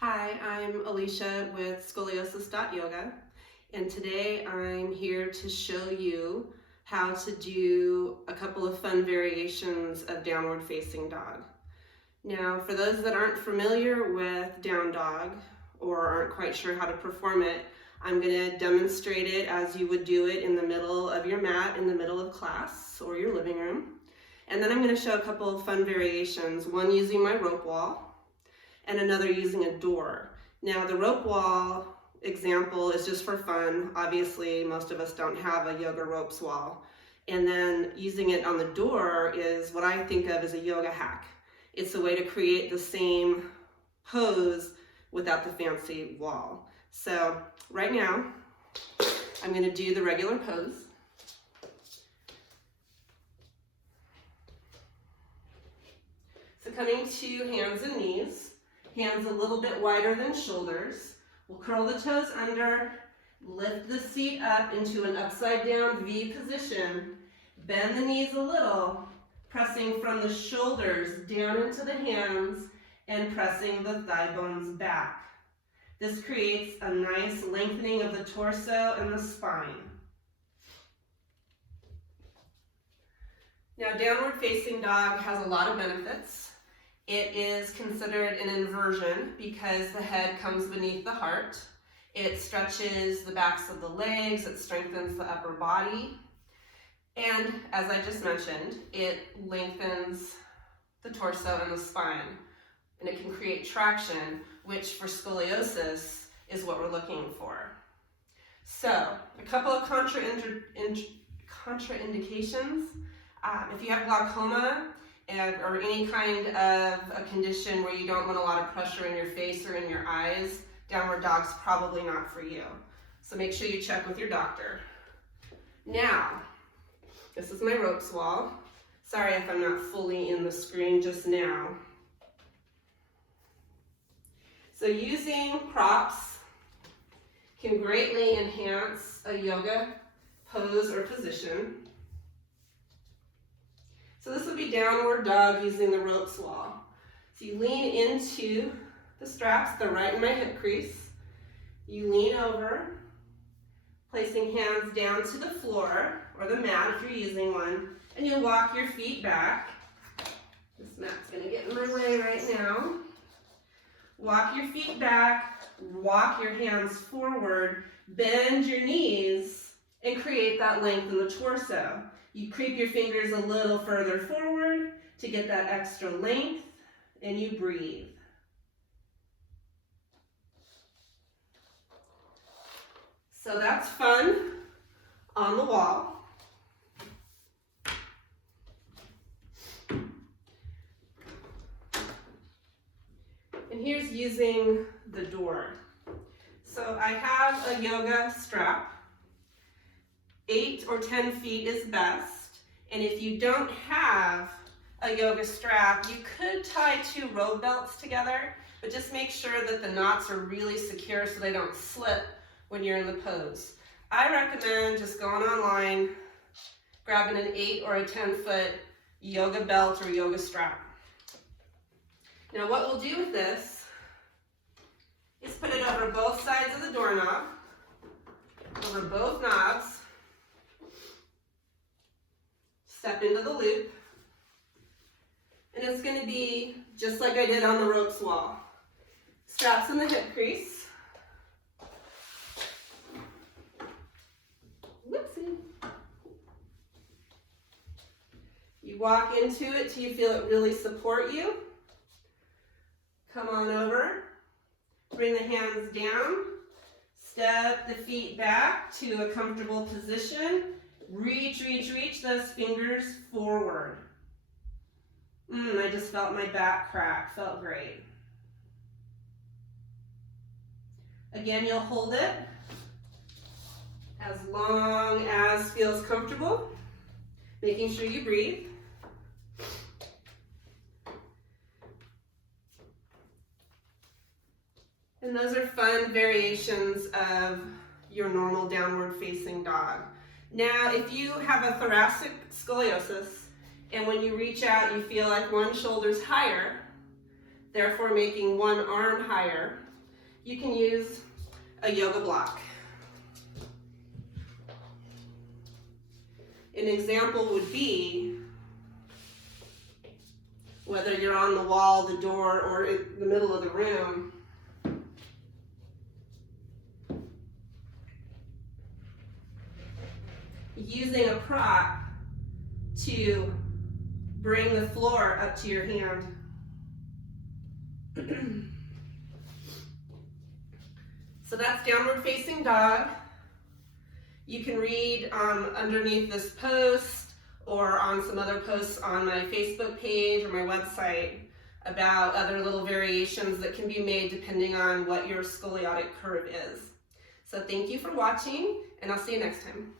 Hi, I'm Alicia with Scoliosis.yoga, and today I'm here to show you how to do a couple of fun variations of downward facing dog. Now, for those that aren't familiar with down dog or aren't quite sure how to perform it, I'm going to demonstrate it as you would do it in the middle of your mat in the middle of class or your living room. And then I'm going to show a couple of fun variations, one using my rope wall and another using a door. Now the rope wall example is just for fun. Obviously, most of us don't have a yoga ropes wall. And then using it on the door is what I think of as a yoga hack. It's a way to create the same pose without the fancy wall. So right now, I'm gonna do the regular pose. So coming to hands and knees, hands a little bit wider than shoulders. We'll curl the toes under, lift the seat up into an upside down V position, bend the knees a little, pressing from the shoulders down into the hands and pressing the thigh bones back. This creates a nice lengthening of the torso and the spine. Now, downward facing dog has a lot of benefits. It is considered an inversion because the head comes beneath the heart. It stretches the backs of the legs, it strengthens the upper body, and as I just mentioned, it lengthens the torso and the spine, and it can create traction, which for scoliosis is what we're looking for. So, a couple of contraindications. If you have glaucoma, or any kind of a condition where you don't want a lot of pressure in your face or in your eyes, downward dog's probably not for you. So make sure you check with your doctor. Now, this is my ropes wall. Sorry if I'm not fully in the screen just now. So using props can greatly enhance a yoga pose or position. So this would be downward dog using the ropes wall. So you lean into the straps, they're right in my hip crease. You lean over, placing hands down to the floor or the mat if you're using one, and you'll walk your feet back. This mat's gonna get in my way right now. Walk your feet back, walk your hands forward, bend your knees, and create that length in the torso. You creep your fingers a little further forward to get that extra length, and you breathe. So that's fun on the wall. And here's using the door. So I have a yoga strap. 8 or 10 feet is best, and if you don't have a yoga strap, you could tie 2 rope belts together, but just make sure that the knots are really secure so they don't slip when you're in the pose. I recommend just going online, grabbing an 8 or a 10-foot yoga belt or yoga strap. Now what we'll do with this is put it over both sides of the doorknob, over both knobs, step into the loop, and it's going to be just like I did on the ropes wall. Straps in the hip crease. Whoopsie. You walk into it till you feel it really support you. Come on over, bring the hands down, step the feet back to a comfortable position. Reach, reach, reach those fingers forward. I just felt my back crack, felt great. Again, you'll hold it as long as feels comfortable, making sure you breathe. And those are fun variations of your normal downward facing dog. Now, if you have a thoracic scoliosis, and when you reach out, you feel like one shoulder's higher, therefore making one arm higher, you can use a yoga block. An example would be whether you're on the wall, the door, or in the middle of the room. Using a prop to bring the floor up to your hand. So that's downward facing dog. You can read underneath this post or on some other posts on my Facebook page or my website about other little variations that can be made depending on what your scoliotic curve is. So thank you for watching, and I'll see you next time.